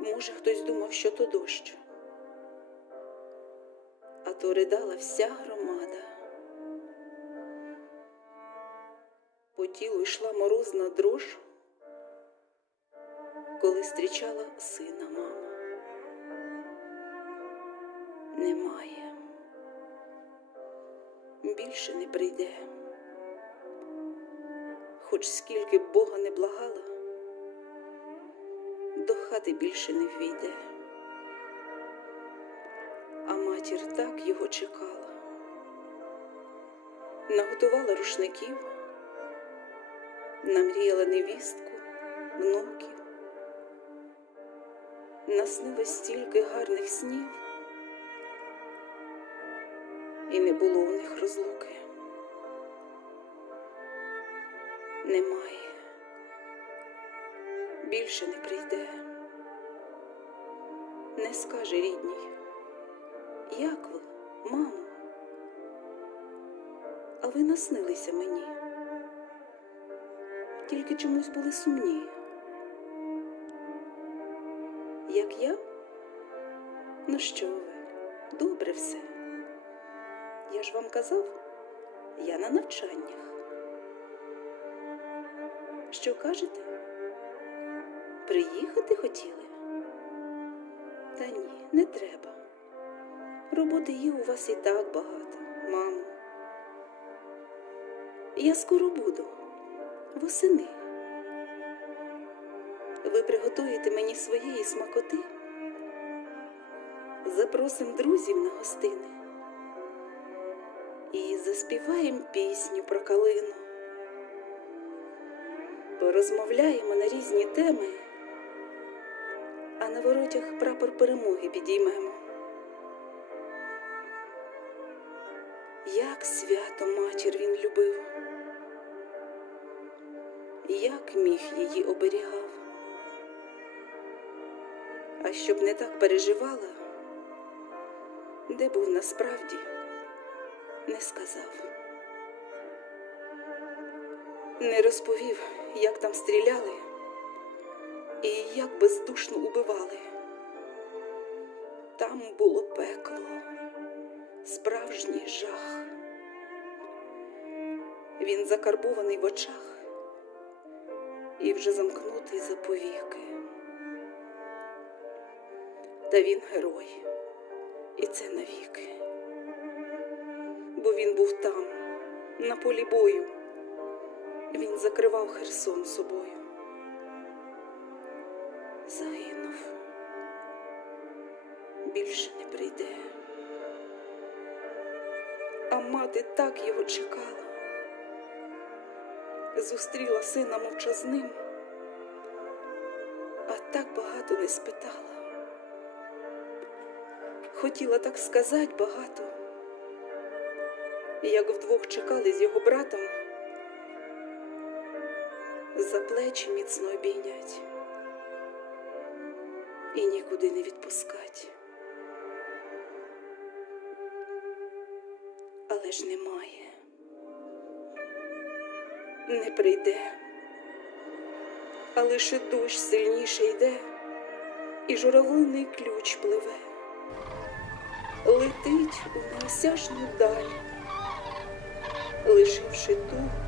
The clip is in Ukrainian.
Може, хтось думав, що то дощ. А то ридала вся громада. По тілу йшла морозна дрож, коли зустрічала сина мама. Немає. Більше не прийде. Хоч скільки Бога не благала, до хати більше не ввійде. А матір так його чекала, наготувала рушників, намріяла невістку, внуків, наснилось стільки гарних снів, і не було у них розлуки. Немає, більше не прийде, не скаже рідній, як ви, мамо? А ви наснилися мені, тільки чомусь були сумні. Як я? Ну що ви, добре все. Я ж вам казав, я на навчаннях. Що кажете? Приїхати хотіли? Та ні, не треба. Роботи є у вас і так багато, мамо. Я скоро буду, восени. Ви приготуєте мені своєї смакоти. Запросим друзів на гостини і заспіваєм пісню про калину порозмовляємо на різні теми, на воротях прапор перемоги підіймемо. Як свято матір він любив, як міг її оберігав, а щоб не так переживала, де був насправді, не сказав. Не розповів, як там стріляли як бездушно убивали. Там було пекло, справжній жах. Він закарбований в очах і вже замкнутий за повіки. Та він герой, і це навіки, бо він був там, на полі бою. Він закривав Херсон собою. Загинув. Більше не прийде. А мати так його чекала. Зустріла сина мовчазним, а так багато не спитала. Хотіла так сказати багато, як вдвох чекали з його братом за плечі міцно обійнять і нікуди не відпускать. Але ж немає, не прийде, а лише дощ сильніше йде, і журавлиний ключ пливе, летить у неосяжну даль, лишивши ту.